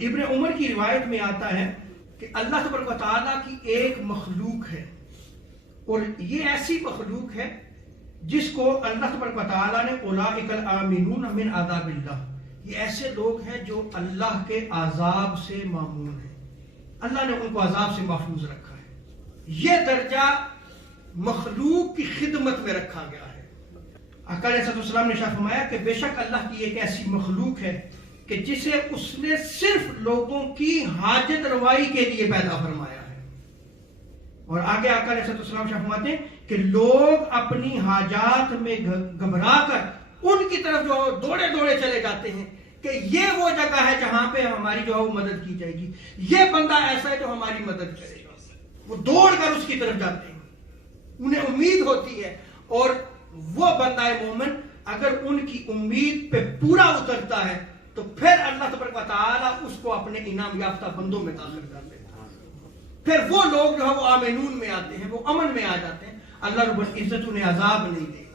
ابن عمر کی روایت میں آتا ہے کہ اللہ تبارک و تعالیٰ کی ایک مخلوق ہے، اور یہ ایسی مخلوق ہے جس کو اللہ تبارک و تعالیٰ نے اولئک الآمنون من عذاب اللہ، یہ ایسے لوگ ہیں جو اللہ کے عذاب سے مامون ہیں، اللہ نے ان کو عذاب سے محفوظ رکھا ہے۔ یہ درجہ مخلوق کی خدمت میں رکھا گیا ہے۔ آقا علیہ السلام نے ارشاد فرمایا کہ بے شک اللہ کی ایک ایسی مخلوق ہے کہ جسے اس نے صرف لوگوں کی حاجت روائی کے لیے پیدا فرمایا ہے۔ اور آگے آقا علیہ السلام فرماتے ہیں کہ لوگ اپنی حاجات میں گھبرا کر ان کی طرف جو دوڑے دوڑے چلے جاتے ہیں کہ یہ وہ جگہ ہے جہاں پہ ہماری جو ہے وہ مدد کی جائے گی، یہ بندہ ایسا ہے جو ہماری مدد کرے گا، وہ دوڑ کر اس کی طرف جاتے ہیں، انہیں امید ہوتی ہے، اور وہ بندہ مومن اگر ان کی امید پہ پورا اترتا ہے تو پھر اللہ تبارک و تعالیٰ اس کو اپنے انعام یافتہ بندوں میں داخل کر دیتا ہے۔ پھر وہ لوگ جو ہے وہ آمنون میں آتے ہیں، وہ امن میں آ جاتے ہیں، اللہ رب العزت انہیں عذاب نہیں دے گا۔